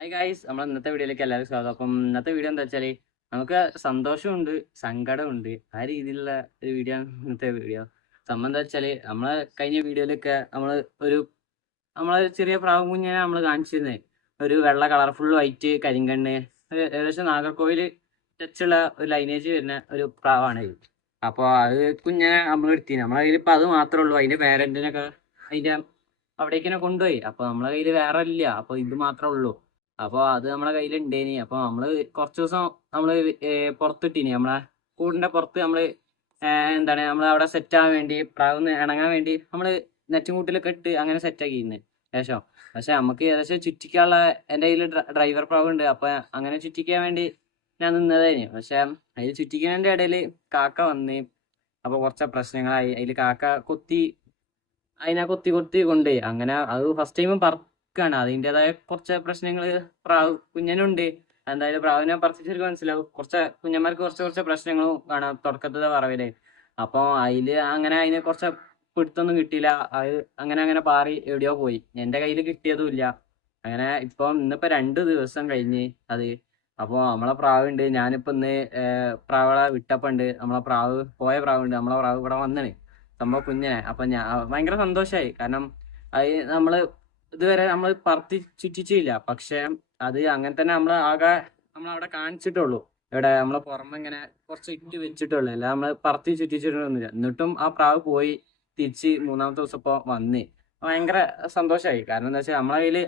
Hi guys, നമ്മൾ ഇന്നത്തെ വീഡിയോയിലേക്ക് എല്ലാവരും സ്വാഗതം. അപ്പം ഇന്നത്തെ വീഡിയോ എന്താ വെച്ചാൽ നമുക്ക് സന്തോഷമുണ്ട്, സങ്കടമുണ്ട്, ആ രീതിയിലുള്ള ഒരു വീഡിയോ ആണ് ഇന്നത്തെ വീഡിയോ. സംഭവം എന്താ വെച്ചാൽ നമ്മളെ കഴിഞ്ഞ വീഡിയോയിലൊക്കെ ഒരു നമ്മളെ ചെറിയ പ്രാവും കുഞ്ഞിനെ നമ്മൾ കാണിച്ചിരുന്നത് ഒരു വെള്ള കളർഫുൾ വൈറ്റ് കരിങ്കണ്ണ്, ഏകദേശം നാഗർകോവിൽ ടച്ചുള്ള ഒരു ലൈനേജ് വരുന്ന ഒരു പ്രാവാണ് ഇത്. അപ്പോൾ അത് കുഞ്ഞിനെ നമ്മൾ എടുത്തിന്. നമ്മളെ കയ്യിൽ ഇപ്പം അത് മാത്രമേ ഉള്ളൂ. അതിൻ്റെ പേരൻറ്റിനൊക്കെ അതിൻ്റെ അവിടേക്കിനെ കൊണ്ടുപോയി. അപ്പോൾ നമ്മളെ കയ്യിൽ വേറെ ഇല്ല, അപ്പോൾ ഇത് മാത്രമേ ഉള്ളൂ. അപ്പോൾ അത് നമ്മളെ കയ്യിലുണ്ടേനി. അപ്പോൾ നമ്മള് കുറച്ച് ദിവസം നമ്മള് പുറത്തിട്ടീനി. നമ്മളെ കൂടിന്റെ പുറത്ത് നമ്മള് എന്താണ് നമ്മൾ അവിടെ സെറ്റ് ആവാൻ വേണ്ടി പ്രാവുന്ന് ഇണങ്ങാൻ വേണ്ടി നമ്മള് നെറ്റും കൂട്ടിലൊക്കെ ഇട്ട് അങ്ങനെ സെറ്റ് ആക്കിയിരുന്നു ശേഷം. പക്ഷെ നമുക്ക് ഏകദേശം ചുറ്റിക്കാനുള്ള എൻ്റെ കയ്യിൽ ഡ്രൈവർ പ്രാവ് ഉണ്ട്. അപ്പൊ അങ്ങനെ ചുറ്റിക്കാൻ വേണ്ടി ഞാൻ നിന്നതായിരുന്നു. പക്ഷെ അതിൽ ചുറ്റിക്കുന്നതിന്റെ ഇടയിൽ കാക്ക വന്ന് അപ്പൊ കുറച്ച് പ്രശ്നങ്ങളായി. അതിൽ കാക്ക അതിനെ കൊത്തി കൊത്തി കൊണ്ടുപോയി. അങ്ങനെ അത് ഫസ്റ്റ് ടൈം പറക്കാണ്. അതിൻ്റെതായ കുറച്ച് പ്രശ്നങ്ങൾ പ്രാവ് കുഞ്ഞനുണ്ട്. എന്തായാലും പ്രാവിനെ പറച്ചിട്ട് മനസ്സിലാവും. കുറച്ച് കുഞ്ഞന്മാർക്ക് കുറച്ച് കുറച്ച് പ്രശ്നങ്ങളും കാണാം തുടക്കത്തിലെ പറവില്. അപ്പോൾ അങ്ങനെ അതിനെ കുറച്ച് പിടുത്തൊന്നും കിട്ടിയില്ല. അത് അങ്ങനെ അങ്ങനെ പാറി എവിടെയോ പോയി. എൻ്റെ കയ്യിൽ കിട്ടിയതും ഇല്ല. അങ്ങനെ ഇപ്പം ഇന്നിപ്പോ 2 ദിവസം കഴിഞ്ഞ് അത്. അപ്പോൾ നമ്മളെ പ്രാവുണ്ട്. ഞാനിപ്പോ ഇന്ന് പ്രാവളെ വിട്ടപ്പുണ്ട്. നമ്മളെ പ്രാവ് പോയ പ്രാവുണ്ട്. നമ്മളെ പ്രാവ് ഇവിടെ വന്നാണ് സംഭവം കുഞ്ഞിനെ. അപ്പൊ ഞാൻ ഭയങ്കര സന്തോഷമായി. കാരണം അത് നമ്മള് ഇതുവരെ നമ്മൾ പറത്തി ചുറ്റിച്ചില്ല. പക്ഷെ അത് അങ്ങനെ തന്നെ നമ്മളവിടെ കാണിച്ചിട്ടുള്ളൂ. ഇവിടെ നമ്മളെ പുറമെ ഇങ്ങനെ കുറച്ച് ഇട്ട് വെച്ചിട്ടുള്ളൂ. അല്ല നമ്മള് പറത്തി ചുറ്റിച്ചിട്ടൊന്നുമില്ല. എന്നിട്ടും ആ പ്രാവ് പോയി തിരിച്ച് 3-ാമത്തെ ദിവസം ഇപ്പൊ വന്ന് ഭയങ്കര സന്തോഷമായി. കാരണം എന്താ വെച്ചാൽ നമ്മളെ കയ്യില്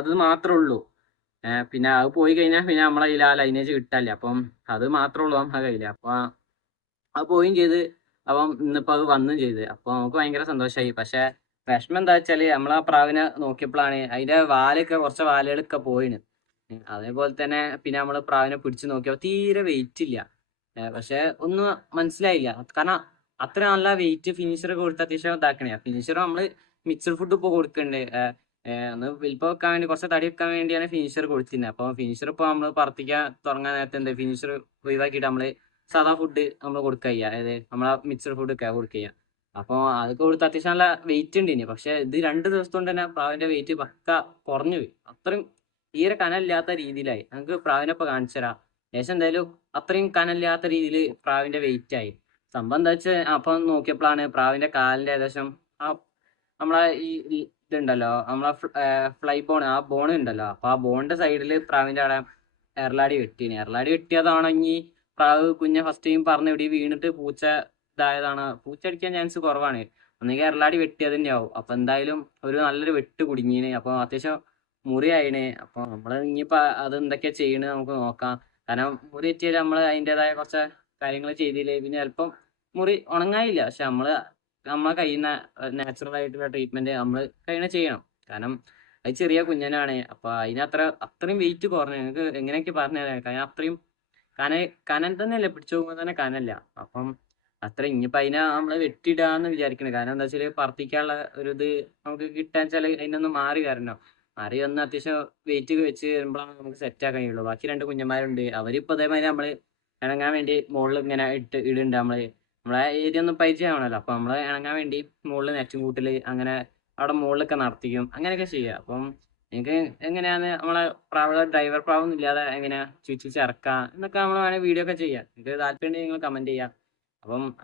അത് മാത്രമേ ഉള്ളൂ. പിന്നെ അത് പോയി കഴിഞ്ഞാൽ പിന്നെ നമ്മളെ കയ്യിൽ ആ ലൈനേജ് കിട്ടാല്ലേ. അപ്പം അത് മാത്രമേ ഉള്ളൂ നമ്മളെ കയ്യില്. അപ്പൊ അത് പോവുകയും ചെയ്ത്. അപ്പം ഇന്നിപ്പോ അത് വന്നും ചെയ്ത്. അപ്പൊ നമുക്ക് ഭയങ്കര സന്തോഷമായി. പക്ഷെ വിഷമം എന്താ വെച്ചാല് നമ്മളാ പ്രാവിനെ നോക്കിയപ്പോഴാണ് അതിന്റെ കുറച്ച് വാലുകളൊക്കെ പോയിന്. അതേപോലെ തന്നെ പിന്നെ നമ്മള് പ്രാവിനെ പിടിച്ചു നോക്കിയപ്പോ തീരെ വെയിറ്റ് ഇല്ല. പക്ഷെ ഒന്നും മനസ്സിലായില്ല. കാരണം അത്ര നല്ല വെയിറ്റ് ഫിനിഷർ കൊടുത്ത് അത്യാവശ്യം ഇതാക്കണേ. ഫിനിഷർ നമ്മള് മിക്സഡ് ഫുഡ് ഇപ്പൊ കൊടുക്കണ്ട്. ഒന്ന് വലിപ്പം വെക്കാൻ വേണ്ടി കുറച്ച് തടി വെക്കാൻ വേണ്ടിയാണ് ഫിനിഷർ കൊടുത്തിരുന്നത്. അപ്പൊ ഫിനിഷർ ഇപ്പൊ നമ്മള് പറത്തിക്കാൻ തുടങ്ങാൻ നേരത്തെ എന്താ ഫിനിഷർ ഒഴിവാക്കിയിട്ട് നമ്മള് സാധാ ഫുഡ് നമ്മൾ കൊടുക്കുക ചെയ്യുക. അതായത് നമ്മളെ മിക്സഡ് ഫുഡ് ഒക്കെ കൊടുക്കുക. അപ്പോൾ അതൊക്കെ കൊടുത്ത് അത്യാവശ്യം നല്ല വെയിറ്റ് ഉണ്ട് ഇനി. പക്ഷെ ഇത് 2 ദിവസം കൊണ്ട് തന്നെ പ്രാവിന്റെ വെയിറ്റ് പക്ക കുറഞ്ഞു പോയി. അത്രയും തീരെ കനമില്ലാത്ത രീതിയിലായി. നമുക്ക് പ്രാവിനെ ഇപ്പൊ കാണിച്ചു തരാം. ഏകദേശം എന്തായാലും അത്രയും കനമില്ലാത്ത രീതിയിൽ പ്രാവിന്റെ വെയിറ്റ് ആയി. സംഭവം എന്താ വെച്ചാൽ അപ്പൊ നോക്കിയപ്പോഴാണ് പ്രാവിന്റെ കാലിന്റെ ഏകദേശം ആ നമ്മളെ ഇതുണ്ടല്ലോ, നമ്മളെ ഫ്ലൈ ബോൺ, ആ ബോൺ ഉണ്ടല്ലോ. അപ്പൊ ആ ബോണിന്റെ സൈഡിൽ പ്രാവിന്റെ അവിടെ എറലാടി വെട്ടീന്. എറലാടി വെട്ടിയതാണെങ്കിൽ പ്രാവ് കുഞ്ഞെ ഫസ്റ്റ് ടൈം പറഞ്ഞ് ഇവിടെ വീണിട്ട് പൂച്ച ഇതായതാണ്. പൂച്ച അടിക്കാൻ ചാൻസ് കുറവാണ്. ഒന്നുകിൽ എറലാടി വെട്ടിയത് തന്നെ ആവും. അപ്പൊ എന്തായാലും ഒരു നല്ലൊരു വെട്ട് കുടുങ്ങീന്. അപ്പൊ അത്യാവശ്യം മുറിയായിന്. അപ്പൊ നമ്മള് ഇനിയിപ്പോ അത് എന്തൊക്കെയാ ചെയ്യണത് നമുക്ക് നോക്കാം. കാരണം മുറി പറ്റിയാൽ നമ്മള് അതിൻ്റെതായ കുറച്ച് കാര്യങ്ങൾ ചെയ്തില്ലേ പിന്നെ ചിലപ്പം മുറി ഉണങ്ങാനില്ല. പക്ഷെ നമ്മളെ കഴിയുന്ന നാച്ചുറൽ ആയിട്ടുള്ള ട്രീറ്റ്മെന്റ് നമ്മൾ കഴിയുന്ന ചെയ്യണം. കാരണം അത് ചെറിയ കുഞ്ഞനാണ്. അപ്പൊ അത്രയും വെയിറ്റ് കുറഞ്ഞു. നിങ്ങൾക്ക് എങ്ങനെയൊക്കെ പറഞ്ഞു തരാം. കാരണം അത്രയും കനൽ തന്നെയല്ലേ, പിടിച്ചു പോകുമ്പോൾ തന്നെ കനല്ല. അപ്പം അത്ര ഇനിയിപ്പോ അതിനെ നമ്മള് വെട്ടിയിടാന്ന് വിചാരിക്കണേ. കാരണം എന്താ വെച്ചാല് പറപ്പിക്കാനുള്ള ഒരു ഇത് നമുക്ക് കിട്ടാൻ വെച്ചാൽ അതിനൊന്ന് മാറി വരണം. മാറി വന്ന് അത്യാവശ്യം വെയിറ്റ് വെച്ച് വരുമ്പോഴാണ് നമുക്ക് സെറ്റ് ആക്കാൻ കഴിയുള്ളൂ. ബാക്കി 2 കുഞ്ഞന്മാരുണ്ട്. അവരിപ്പോ അതേമാതിരി നമ്മള് ഇണങ്ങാൻ വേണ്ടി മുകളിൽ ഇങ്ങനെ ഇടുന്നുണ്ട്. നമ്മളെ ഏരിയ ഒന്നും പരിചയമാണല്ലോ. അപ്പൊ നമ്മള് ഇണങ്ങാൻ വേണ്ടി മുകളിൽ നെറ്റും കൂട്ടില് അങ്ങനെ അവിടെ മുകളിലൊക്കെ നടത്തിക്കും. അങ്ങനെയൊക്കെ ചെയ്യാം. അപ്പം നിങ്ങൾക്ക് എങ്ങനെയാണ് നമ്മളെ ഡ്രൈവർ പ്രാവൊന്നും ഇല്ലാതെ എങ്ങനെയാ ചുറ്റിച്ചിറക്കാം എന്നൊക്കെ നമ്മൾ വേണേൽ വീഡിയോ ഒക്കെ ചെയ്യാം. നിങ്ങൾക്ക് താല്പര്യം ഉണ്ടെങ്കിൽ നിങ്ങൾ കമന്റ് ചെയ്യാം.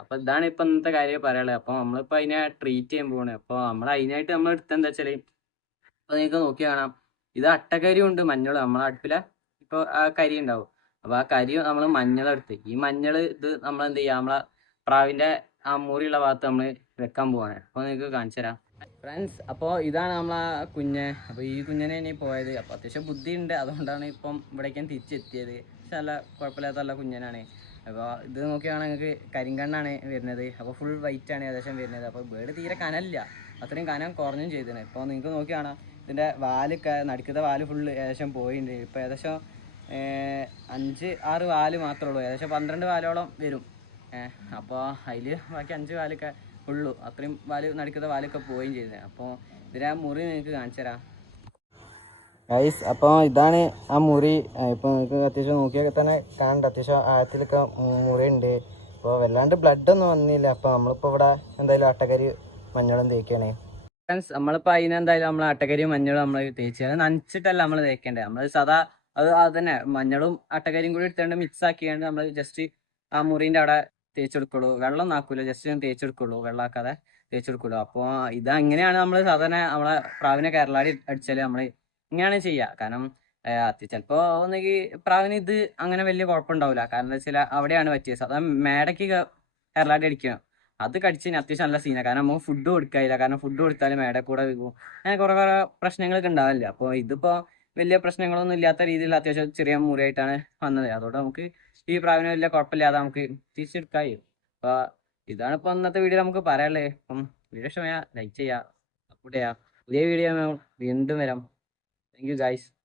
അപ്പൊ ഇതാണ് ഇപ്പൊ ഇന്നത്തെ കാര്യം പറയാനുള്ളത്. അപ്പൊ നമ്മളിപ്പോ അതിനെ ട്രീറ്റ് ചെയ്യാൻ പോവാണ്. അപ്പൊ അതിനായിട്ട് നമ്മൾ എടുത്ത എന്താ വെച്ചാല് ഇപ്പൊ നിങ്ങൾക്ക് നോക്കി കാണാം. ഇത് അട്ടകരിയും ഉണ്ട് മഞ്ഞളും. നമ്മളെ അടുപ്പിലെ ഇപ്പൊ ആ കരി ഉണ്ടാവും. അപ്പൊ ആ കരി നമ്മൾ മഞ്ഞളെടുത്ത് ഈ മഞ്ഞൾ ഇത് നമ്മൾ എന്ത് ചെയ്യാം, നമ്മളെ പ്രാവിന്റെ ആ മുറിയുള്ള ഭാഗത്ത് നമ്മൾ വെക്കാൻ പോവാണ്. അപ്പൊ നിങ്ങൾക്ക് കാണിച്ചു തരാം ഫ്രണ്ട്സ്. അപ്പോൾ ഇതാണ് നമ്മളെ കുഞ്ഞ്. അപ്പോൾ ഈ കുഞ്ഞിനെ ഇനി പോയത്. അപ്പോൾ അത്യാവശ്യം ബുദ്ധിയുണ്ട്. അതുകൊണ്ടാണ് ഇപ്പം ഇവിടേക്കും തിരിച്ചെത്തിയത്. പക്ഷെ നല്ല കുഴപ്പമില്ലാത്ത നല്ല കുഞ്ഞനാണ്. അപ്പോൾ ഇത് നോക്കിയാണെങ്കിൽ നിങ്ങൾക്ക് കരിങ്കണ്ണാണ് വരുന്നത്. അപ്പോൾ ഫുൾ വൈറ്റ് ആണ് ഏകദേശം വരുന്നത്. അപ്പോൾ ബേഡ് തീരെ കനല്ല. അത്രയും കനം കുറഞ്ഞും ചെയ്തിന്. ഇപ്പോൾ നിങ്ങൾക്ക് നോക്കി കാണാം ഇതിൻ്റെ വാലൊക്കെ നടുക്കത്തെ വാല് ഫുള്ള് ഏകദേശം പോയിട്ടുണ്ട്. ഇപ്പോൾ ഏകദേശം 5-6 വാല് മാത്രമേ ഉള്ളൂ. ഏകദേശം 12 വാലോളം വരും. അപ്പോൾ അതിൽ ബാക്കി 5 വാലൊക്കെ ഉള്ളൂ. അത്രയും നടുക്കത്തെ വാലൊക്കെ പോവുകയും ചെയ്തത്. അപ്പോൾ ഇതിനെ ആ മുറി നിങ്ങൾക്ക് കാണിച്ചു തരാം ഗൈസ്. അപ്പോൾ ഇതാണ് ആ മുറി. ഇപ്പോൾ നിങ്ങൾക്ക് അത്യാവശ്യം നോക്കിയൊക്കെ തന്നെ കാണണ്ട, അത്യാവശ്യം ആഴത്തിലൊക്കെ മുറി ഉണ്ട്. ഇപ്പോൾ വല്ലാണ്ട് ബ്ലഡ് ഒന്നും വന്നില്ല. അപ്പോൾ നമ്മളിപ്പോൾ ഇവിടെ എന്തായാലും അട്ടക്കരി മഞ്ഞളും തേക്കുകയാണ്. ഫ്രണ്ട്സ് നമ്മളിപ്പോ അതിനെന്തായാലും നമ്മൾ അട്ടകരിയും മഞ്ഞളും നമ്മൾ തേച്ച് അത് നനച്ചിട്ടല്ല നമ്മൾ തേക്കേണ്ടത്. നമ്മൾ സാധാ അത് തന്നെ മഞ്ഞളും അട്ടകരിയും കൂടി എടുത്തുകൊണ്ട് മിക്സ് ആക്കിയാണ്ട് നമ്മൾ ജസ്റ്റ് ആ മുറിന്റെ അവിടെ തേച്ചെടുക്കുള്ളൂ. വെള്ളം നാക്കൂല, ജസ്റ്റ് തേച്ചെടുക്കുള്ളൂ, വെള്ളമാക്കാതെ തേച്ചെടുക്കുള്ളൂ. അപ്പോൾ ഇതങ്ങനെയാണ് നമ്മൾ സാധാരണ നമ്മളെ പ്രാവിനെ കേരളാടി അടിച്ചാൽ നമ്മൾ ഇങ്ങനെയാണ് ചെയ്യുക. കാരണം ചിലപ്പോൾ ഒന്നെങ്കിൽ പ്രാവിന് ഇത് അങ്ങനെ വലിയ കുഴപ്പമുണ്ടാവില്ല. കാരണം എന്താ വെച്ചാൽ അവിടെയാണ് പറ്റിയത്. സാധാരണ മേടയ്ക്ക് കേരളാടി അടിക്കണം, അത് കടിച്ചതിന് അത്യാവശ്യം നല്ല സീനാണ്. കാരണം നമുക്ക് ഫുഡ് കൊടുക്കാനില്ല, കാരണം ഫുഡ് കൊടുത്താലും മേടെ കൂടെ വീകും, അങ്ങനെ കുറെ കുറെ പ്രശ്നങ്ങളൊക്കെ ഉണ്ടാവില്ല. അപ്പോൾ ഇതിപ്പോ വലിയ പ്രശ്നങ്ങളൊന്നും ഇല്ലാത്ത രീതിയിൽ അത്യാവശ്യം ചെറിയ മുറിയായിട്ടാണ് വന്നത്. അതോടെ നമുക്ക് ഈ പ്രാവിനെ വലിയ കുഴപ്പമില്ലാതെ നമുക്ക് തിരിച്ചെടുക്കായി. അപ്പൊ ഇതാണ് ഇപ്പൊ ഇന്നത്തെ വീഡിയോ നമുക്ക് പറയാനുള്ളത്. അപ്പം വീഡിയോ ഇഷ്ടമായ ലൈക്ക് ചെയ്യുക, സപ്പോർട്ട് ചെയ്യുക. പുതിയ വീഡിയോ വീണ്ടും വരാം. Thank you guys.